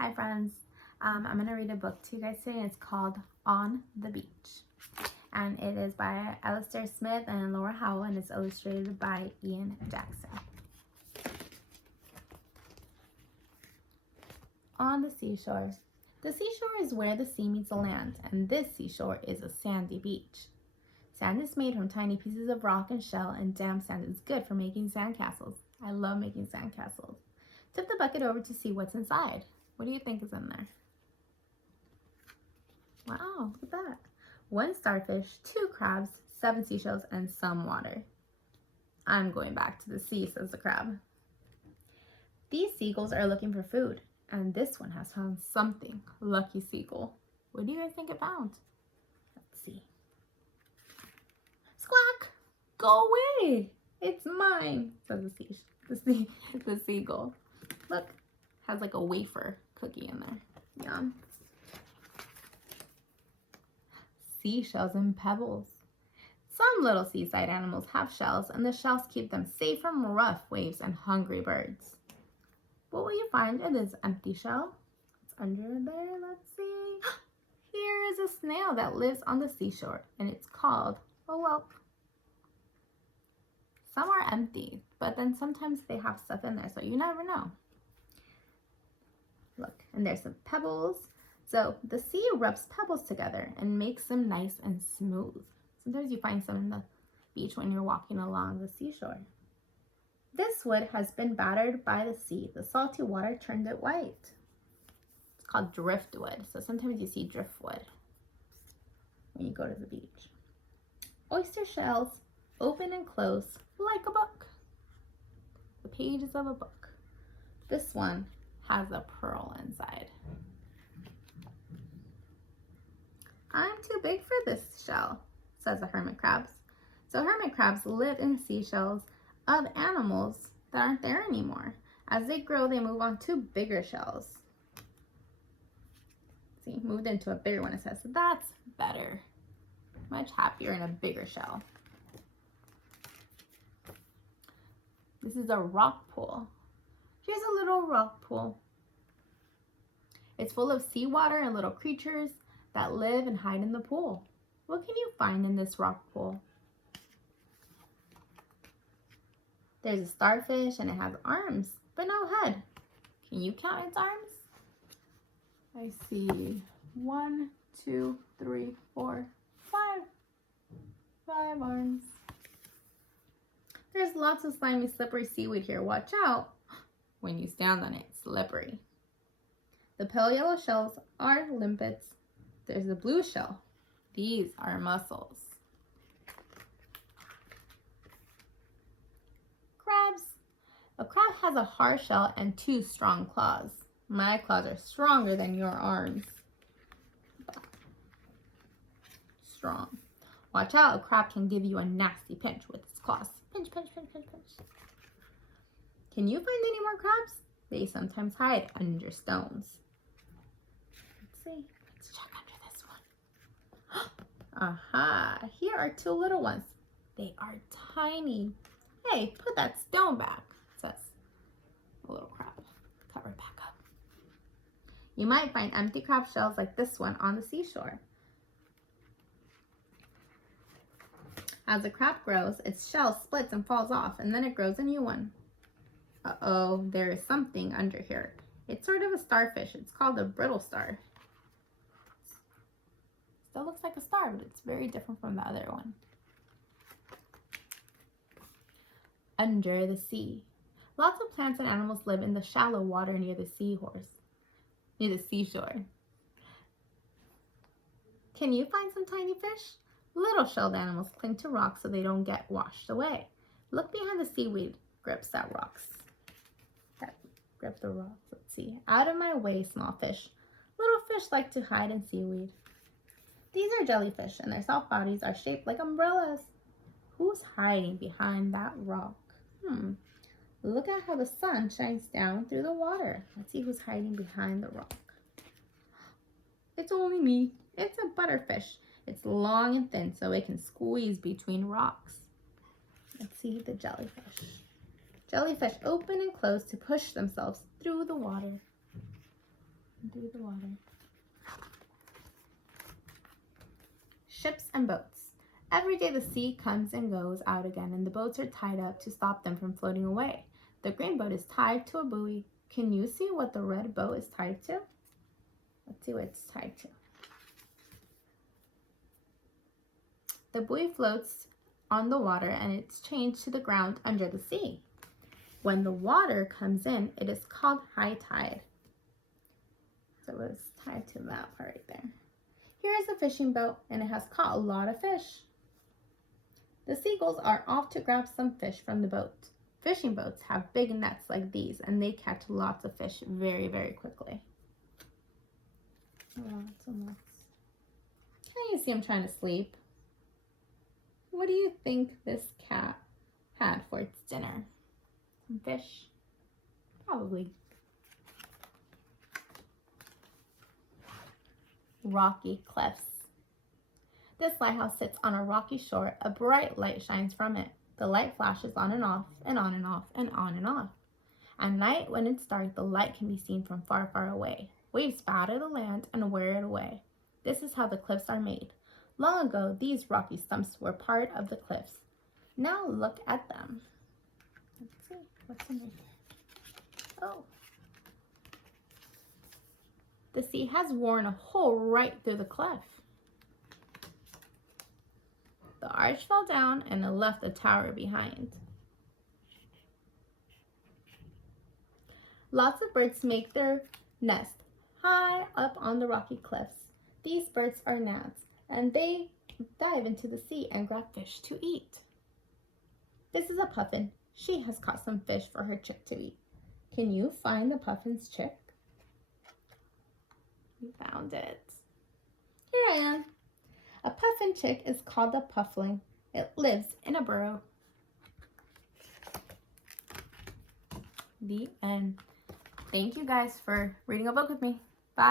Hi friends, I'm going to read a book to you guys today. It's called On the Beach, and it is by Alistair Smith and Laura Howell, and it's illustrated by Ian Jackson. On the seashore. The seashore is where the sea meets the land, and this seashore is a sandy beach. Sand is made from tiny pieces of rock and shell, and damp sand is good for making sandcastles. I love making sandcastles. Tip the bucket over to see what's inside. What do you think is in there? Wow, look at that. 1 starfish, 2 crabs, 7 seashells, and some water. I'm going back to the sea, says the crab. These seagulls are looking for food, and this one has found something. Lucky seagull. What do you guys think it found? Let's see. Squawk! Go away! It's mine, says the seagull. Look, has like a wafer cookie in there. Yum. Seashells and pebbles. Some little seaside animals have shells, and the shells keep them safe from rough waves and hungry birds. What will you find in this empty shell? It's under there, let's see. Here is a snail that lives on the seashore, and it's called a whelk. Some are empty, but then sometimes they have stuff in there, so you never know. Look, and there's some pebbles. So the sea rubs pebbles together and makes them nice and smooth. Sometimes you find some in the beach when you're walking along the seashore. This wood has been battered by the sea. The salty water turned it white. It's called driftwood. So sometimes you see driftwood when you go to the beach. Oyster shells open and close like a book. The pages of a book. This one has a pearl inside. I'm too big for this shell, says the hermit crabs. So hermit crabs live in seashells of animals that aren't there anymore. As they grow, they move on to bigger shells. See, moved into a bigger one, it says. So that's better. Much happier in a bigger shell. This is a rock pool. Here's a little rock pool. It's full of seawater and little creatures that live and hide in the pool. What can you find in this rock pool? There's a starfish and it has arms, but no head. Can you count its arms? I see 1, 2, 3, 4, 5. 5 arms. There's lots of slimy, slippery seaweed here. Watch out when you stand on it. It's slippery. The pale yellow shells are limpets. There's a blue shell. These are mussels. Crabs. A crab has a hard shell and 2 strong claws. My claws are stronger than your arms. Strong. Watch out, a crab can give you a nasty pinch with its claws. Pinch, pinch, pinch, pinch, pinch. Can you find any more crabs? They sometimes hide under stones. Let's see. Let's check under this one. Aha! Here are 2 little ones. They are tiny. Hey, put that stone back, says a little crab. Cover it back up. You might find empty crab shells like this one on the seashore. As the crab grows, its shell splits and falls off, and then it grows a new one. Uh-oh, there is something under here. It's sort of a starfish. It's called a brittle star. Still looks like a star, but it's very different from the other one. Under the sea. Lots of plants and animals live in the shallow water near the seashore. Can you find some tiny fish? Little shelled animals cling to rocks so they don't get washed away. Look behind the seaweed grips that grip the rocks. Let's see. Out of my way, small fish. Little fish like to hide in seaweed. These are jellyfish, and their soft bodies are shaped like umbrellas. Who's hiding behind that rock? Look at how the sun shines down through the water. Let's see who's hiding behind the rock. It's only me. It's a butterfish. It's long and thin, so it can squeeze between rocks. Let's see the jellyfish. Jellyfish open and close to push themselves through the water. through the water. Ships and boats. Every day the sea comes and goes out again, and the boats are tied up to stop them from floating away. The green boat is tied to a buoy. Can you see what the red boat is tied to? Let's see what it's tied to. The buoy floats on the water and it's chained to the ground under the sea. When the water comes in, it is called high tide. So it's tied to that part right there. Here is a fishing boat and it has caught a lot of fish. The seagulls are off to grab some fish from the boat. Fishing boats have big nets like these and they catch lots of fish very, very quickly. Lots and lots. Can you see I'm trying to sleep? What do you think this cat had for its dinner? Some fish? Probably. Rocky cliffs. This lighthouse sits on a rocky shore. A bright light shines from it. The light flashes on and off, and on and off, and on and off. At night, when it's dark, the light can be seen from far, far away. Waves batter the land and wear it away. This is how the cliffs are made. Long ago, these rocky stumps were part of the cliffs. Now look at them. Let's see, what's in there? Oh. The sea has worn a hole right through the cliff. The arch fell down and it left a tower behind. Lots of birds make their nest high up on the rocky cliffs. These birds are gnats, and they dive into the sea and grab fish to eat. This is a puffin. She has caught some fish for her chick to eat. Can you find the puffin's chick? We found it. Here I am. A puffin chick is called a puffling. It lives in a burrow. The end. Thank you guys for reading a book with me.